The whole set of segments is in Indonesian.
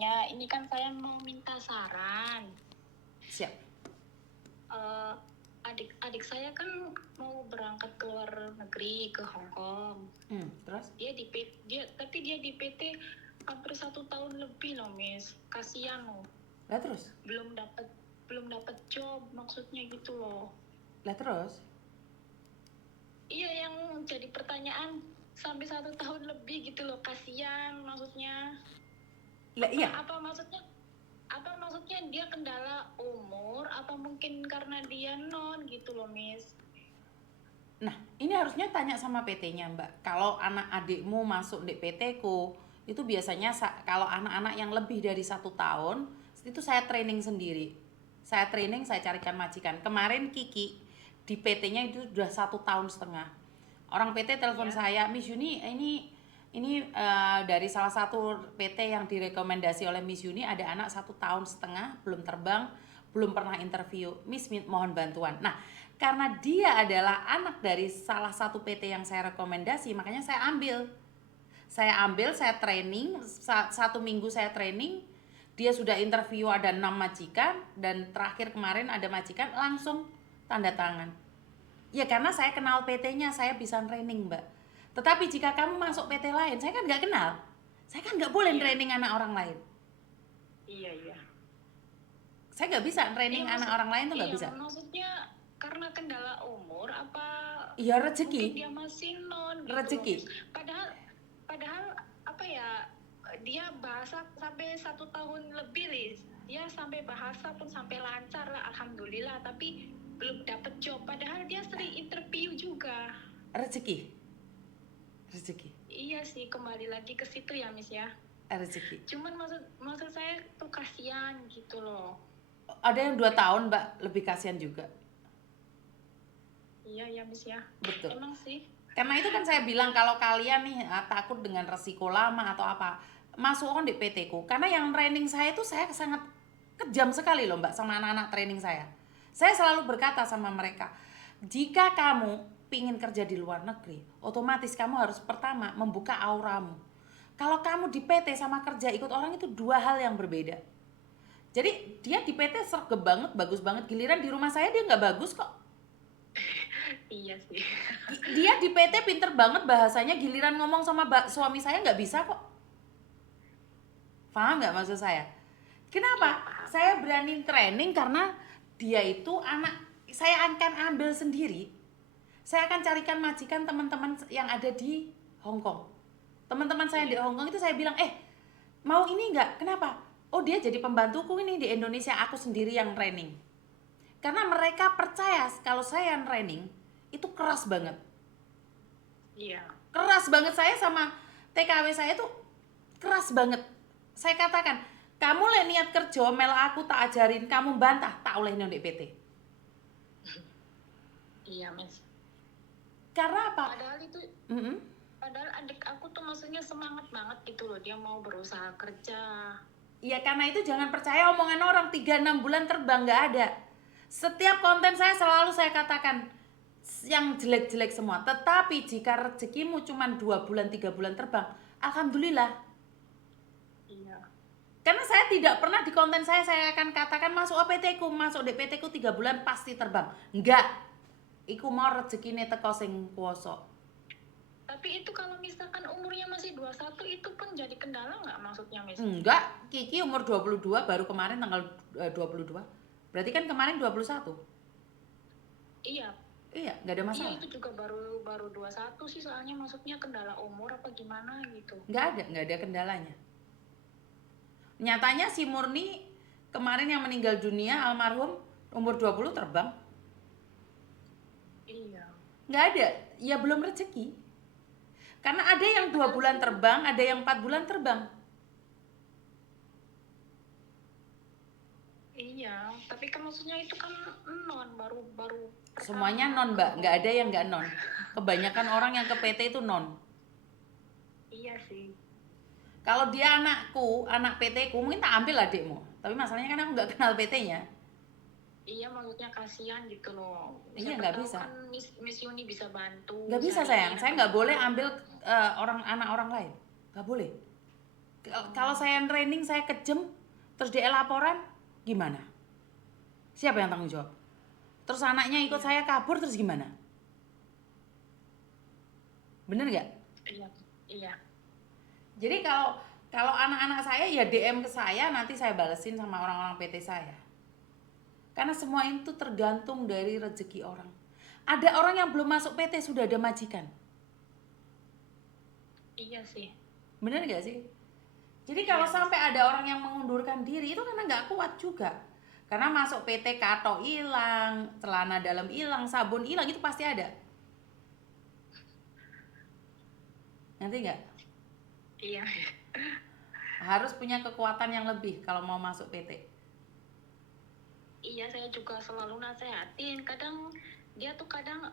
sebelumnya ini kan saya mau minta saran. Siap. Adik saya kan mau berangkat ke luar negeri ke Hong Kong. Terus? Tapi dia di PT hampir 1 tahun lebih loh, Miss. Kasihan loh. Lah terus? Belum dapat job maksudnya gitu loh. Lah terus? Iya, yang jadi pertanyaan sampai 1 tahun lebih gitu loh, kasihan maksudnya. Lah iya. Apa maksudnya dia kendala umur apa mungkin karena dia non gitu loh, Miss. Nah, ini harusnya tanya sama PT-nya, Mbak. Kalau anak adikmu masuk di PT-ku, itu biasanya kalau anak-anak yang lebih dari 1 tahun, itu saya training sendiri. Saya training, saya carikan majikan. Kemarin Kiki di PT-nya itu sudah 1 tahun setengah. Orang PT telepon saya, Miss Yuni, ini dari salah satu PT yang direkomendasi oleh Miss Yuni, ada anak 1 tahun setengah belum terbang, belum pernah interview. Miss mohon bantuan. Nah, karena dia adalah anak dari salah satu PT yang saya rekomendasi, makanya saya ambil, saya training 1 minggu, saya training. Dia sudah interview ada 6 majikan, dan terakhir kemarin ada majikan langsung tanda tangan. Ya karena saya kenal PT-nya, saya bisa training, Mbak. Tetapi jika kamu masuk PT lain, saya kan nggak kenal. Saya kan nggak boleh training anak orang lain. Iya. Saya nggak bisa training anak orang lain tuh nggak bisa. Maksudnya karena kendala umur apa? Iya, rezeki. Mungkin dia masih non gitu. Rezeki. Padahal apa ya? Dia bahasa sampai 1 tahun lebih, Liz. Dia sampai bahasa pun sampai lancar lah, alhamdulillah. Tapi belum dapet job. Padahal dia sering interview juga. Rezeki. Iya sih, kembali lagi ke situ ya, Miss ya. Rezeki. Cuman maksud saya tuh kasihan gitu loh. Ada yang 2 tahun, Mbak, lebih kasihan juga. Iya, Miss ya. Betul. Emang sih. Karena itu kan saya bilang kalau kalian nih takut dengan resiko lama atau apa, masukkan di PT-ku. Karena yang training saya itu saya sangat kejam sekali loh, Mbak, sama anak-anak training saya. Saya selalu berkata sama mereka, jika kamu pingin kerja di luar negeri, otomatis kamu harus pertama membuka auramu. Kalau kamu di PT sama kerja ikut orang itu 2 hal yang berbeda. Jadi dia di PT sergap banget, bagus banget. Giliran di rumah saya dia nggak bagus kok. Iya sih. Dia di PT pinter banget bahasanya, giliran ngomong sama suami saya nggak bisa kok. Paham nggak maksud saya? Kenapa? Ya, saya berani training karena dia itu anak, saya akan ambil sendiri. Saya akan carikan majikan teman-teman yang ada di Hong Kong. Teman-teman saya di Hong Kong itu saya bilang, mau ini nggak? Kenapa? Oh, dia jadi pembantuku ini di Indonesia, aku sendiri yang training. Karena mereka percaya kalau saya yang training itu keras banget. Iya. Keras banget, saya sama TKW saya tuh keras banget. Saya katakan, kamu niat kerja mel aku tak ajarin, kamu bantah tak oleh nang PT. Iya, Miss. Karena apa? Padahal adik aku tuh maksudnya semangat banget gitu loh, dia mau berusaha kerja. Iya, karena itu jangan percaya omongan orang 3-6 bulan terbang, nggak ada. Setiap konten saya selalu saya katakan yang jelek-jelek semua. Tetapi jika rezekimu cuma 2 bulan 3 bulan terbang, alhamdulillah. Iya. Karena saya tidak pernah di konten saya akan katakan masuk PT-ku, masuk DPT-ku 3 bulan pasti terbang. Enggak. Iku mau rezekine teko sing kuwasa. Tapi itu kalau misalkan umurnya masih 21 itu pun jadi kendala nggak maksudnya, Miss? Enggak, Kiki umur 22 baru kemarin tanggal 22. Berarti kan kemarin 21. Iya, nggak ada masalah. Iya, itu juga baru 21 sih, soalnya maksudnya kendala umur apa gimana gitu. Nggak ada kendalanya. Nyatanya si Murni kemarin yang meninggal dunia almarhum umur 20 terbang. Iya. Nggak ada, ya belum rezeki. Karena ada yang 2 bulan terbang, ada yang 4 bulan terbang. Iya, tapi kan maksudnya itu kan non, baru Semuanya non, Mbak, nggak ada yang nggak non. Kebanyakan orang yang ke PT itu non. Iya sih. Kalau dia anakku, anak PT-ku, mungkin tak ambil adikmu. Tapi masalahnya kan aku nggak kenal PT-nya. Iya, maksudnya kasihan gitu loh. Iya, nggak bisa. Kan Miss Yuni bisa bantu. Nggak bisa sayang, saya nggak boleh ambil anak orang lain. Nggak boleh. Kalau saya yang training, saya kejem, terus dia laporan, gimana? Siapa yang tanggung jawab? Terus anaknya ikut Iya, saya kabur, terus gimana? Bener nggak? iya, iya, Jadi kalau kalau anak-anak saya ya DM ke saya, nanti saya balesin sama orang-orang PT saya. Karena semua itu tergantung dari rezeki orang. Ada orang yang belum masuk PT sudah ada majikan. iya sih. Bener nggak sih? Jadi kalau Iya, Miss. sampai ada orang yang mengundurkan diri itu karena nggak kuat juga. Karena masuk PT kato hilang, celana dalam hilang, sabun hilang itu pasti ada. Nanti nggak? Iya, Harus punya kekuatan yang lebih kalau mau masuk PT. iya saya juga selalu nasehatin. Kadang dia tuh kadang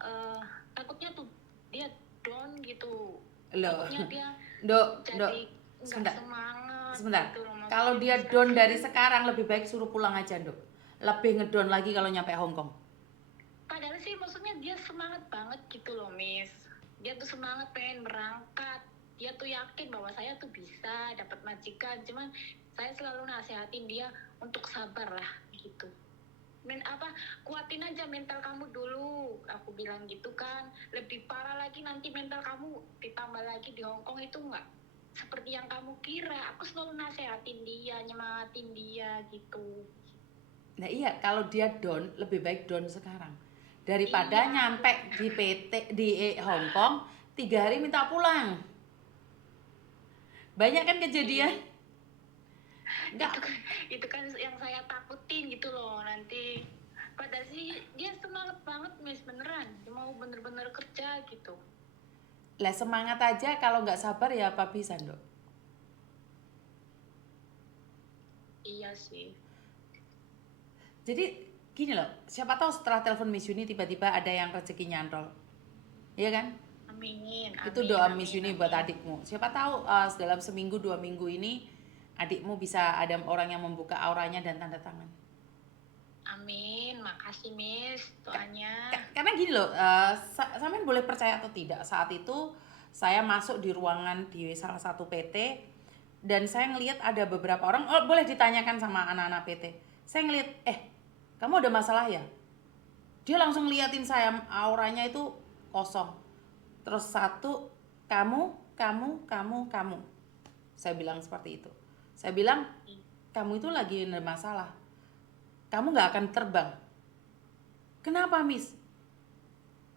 takutnya tuh dia down gitu. Loh, Takutnya dia dok, dok, jadi nggak sebentar, semangat sebentar. gitu loh. Kalau Makanya dia Miss down dari kasihan. sekarang lebih baik suruh pulang aja, dok. Lebih ngedown lagi kalau nyampe Hong Kong. Padahal sih maksudnya dia semangat banget gitu loh, Miss. Dia tuh semangat pengen berangkat. Dia tuh yakin bahwa saya tuh bisa dapat majikan. Cuman saya selalu nasehatin dia untuk sabar lah gitu. Kuatin aja mental kamu dulu. Aku bilang gitu kan. Lebih parah lagi nanti mental kamu ditambah lagi di Hong Kong itu nggak seperti yang kamu kira. Aku selalu nasehatin dia, nyemangatin dia gitu. Nah iya, kalau dia down, lebih baik down sekarang. Daripada Iya, nyampe di PT di Hong Kong 3 hari minta pulang. Banyak kan iya. kejadian? Enggak, Itu kan yang saya takutin gitu loh nanti. Padahal sih dia semangat banget, Miss, beneran. Dia mau bener-bener kerja gitu. lah semangat aja kalau nggak sabar ya apa bisa, dok. Iya sih. Jadi gini loh, siapa tahu setelah telepon Miss Yuni tiba-tiba ada yang rezeki nyantol. Iya kan? Amin, Itu amin, doa Miss amin, Yuni buat amin. adikmu. Siapa tahu dalam seminggu 2 minggu ini adikmu bisa ada orang yang membuka auranya dan tanda tangan. Amin, makasih, Miss, doanya. Karena gini loh, sampean boleh percaya atau tidak, saat itu saya masuk di ruangan di salah satu PT dan saya ngelihat ada beberapa orang, oh, boleh ditanyakan sama anak-anak PT. Saya ngelihat, kamu ada masalah ya? Dia langsung liatin saya, auranya itu kosong. Terus satu, kamu. Saya bilang seperti itu. Saya bilang, kamu itu lagi ada masalah. Kamu nggak akan terbang. Kenapa, Miss?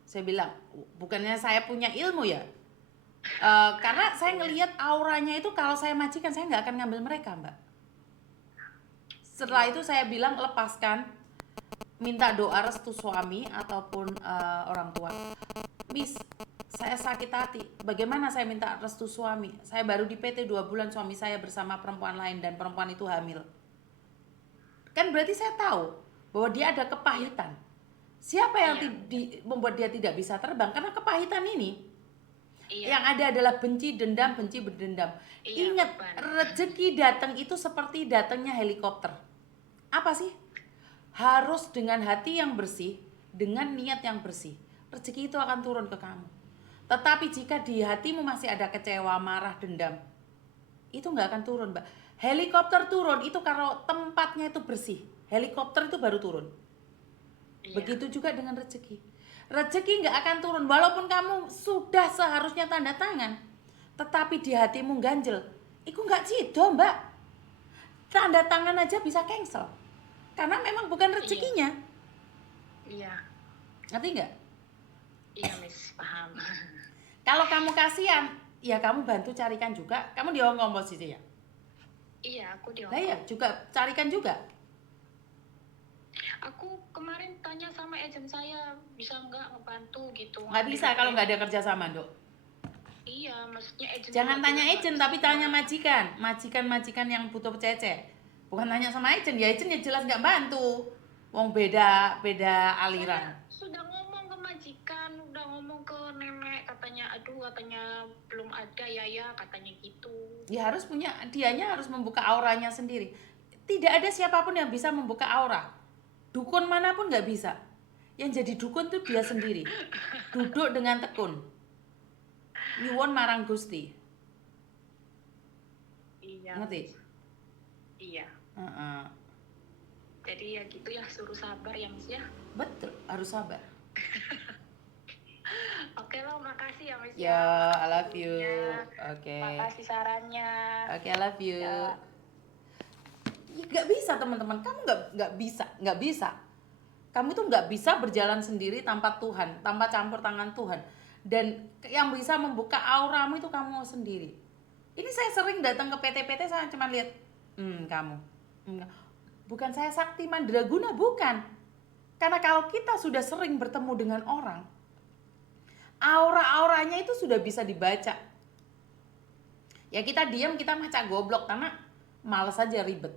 Saya bilang, bukannya saya punya ilmu ya? Karena saya ngelihat auranya itu kalau saya majikan, saya nggak akan ngambil mereka, Mbak. Setelah itu saya bilang, lepaskan, minta doa restu suami ataupun orang tua. Miss, saya sakit hati. Bagaimana saya minta restu suami? Saya baru di PT 2 bulan, suami saya bersama perempuan lain dan perempuan itu hamil. Kan berarti saya tahu bahwa dia ada kepahitan. Siapa yang Iya, membuat dia tidak bisa terbang? Karena kepahitan ini. iya, Yang ada adalah benci, dendam, benci, berdendam. iya, Ingat, beban. rezeki datang itu seperti datangnya helikopter. Apa sih? Harus dengan hati yang bersih, dengan niat yang bersih. Rezeki itu akan turun ke kamu. Tetapi jika di hatimu masih ada kecewa, marah, dendam, itu nggak akan turun, Mbak. Helikopter turun itu kalau tempatnya itu bersih. Helikopter itu baru turun. Iya, Begitu juga dengan rezeki. Rezeki nggak akan turun walaupun kamu sudah seharusnya tanda tangan, tetapi di hatimu ganjel. Iku nggak cido, Mbak. Tanda tangan aja bisa cancel. Karena memang bukan iya, rezekinya. iya, Ngerti nggak? iya, Miss, paham. Kalau kamu kasihan, ya kamu bantu carikan juga. Kamu di Hongkong posisinya. Iya, aku di Lah Hong ya, Kong. juga carikan juga. Aku kemarin tanya sama agent saya, bisa nggak ngebantu gitu, Nggak ngambil bisa kalau nggak ada training. kerjasama, Dok. Iya, maksudnya agent Jangan juga tanya bilang nggak agent, bisa. tapi tanya majikan. Majikan-majikan yang butuh cece. Bukan tanya sama agent, ya agent ya jelas nggak bantu. Wong beda aliran. Saya sudah ngomong ke majikan, udah ngomong ke nenek, katanya, aduh, katanya belum ada ya, katanya gitu. Ya harus punya, dianya harus membuka auranya sendiri. Tidak ada siapapun yang bisa membuka aura. Dukun manapun nggak bisa. Yang jadi dukun tuh dia sendiri. Duduk dengan tekun. Nyuwun marang Gusti. Iya, Ngerti? Miss. Iya. Heeh. Jadi ya gitu ya, suruh sabar ya, Miss ya. Betul, harus sabar. Oke lah, makasih ya, Miss Ya, I Makasih love you. ilmunya. Oke. Makasih sarannya. Oke, I love you. Ya. Ya, nggak bisa teman-teman, kamu nggak bisa. Kamu tuh nggak bisa berjalan sendiri tanpa Tuhan, tanpa campur tangan Tuhan. Dan yang bisa membuka auramu itu kamu sendiri. Ini saya sering datang ke PT-PT, saya cuma lihat, kamu. Enggak. Bukan saya sakti mandraguna, bukan. Karena kalau kita sudah sering bertemu dengan orang, aura-auranya itu sudah bisa dibaca. Ya kita diam, kita macak goblok karena males aja ribet.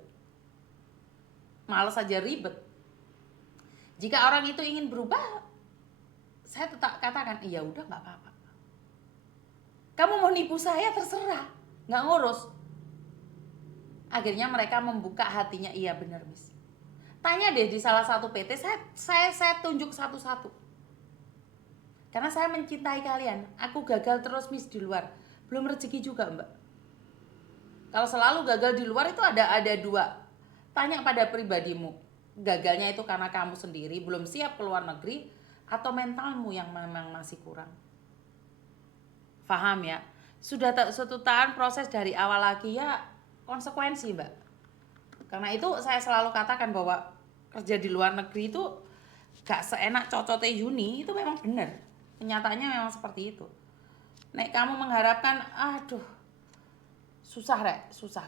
Males aja ribet. Jika orang itu ingin berubah, saya tetap katakan, iya udah nggak apa-apa. Kamu mau nipu saya terserah, nggak ngurus. Akhirnya mereka membuka hatinya, iya benar Miss. Tanya deh di salah satu PT, saya tunjuk satu-satu. Karena saya mencintai kalian, aku gagal terus Miss di luar, belum rezeki juga Mbak. Kalau selalu gagal di luar itu ada dua. Tanya pada pribadimu, gagalnya itu karena kamu sendiri belum siap keluar negeri atau mentalmu yang memang masih kurang. Paham ya? Sudah suatu tahun proses dari awal lagi ya konsekuensi Mbak. Karena itu saya selalu katakan bahwa kerja di luar negeri itu gak seenak cocote Yuni, itu memang benar. Kenyataannya memang seperti itu. Nek kamu mengharapkan, aduh, susah Rek, susah.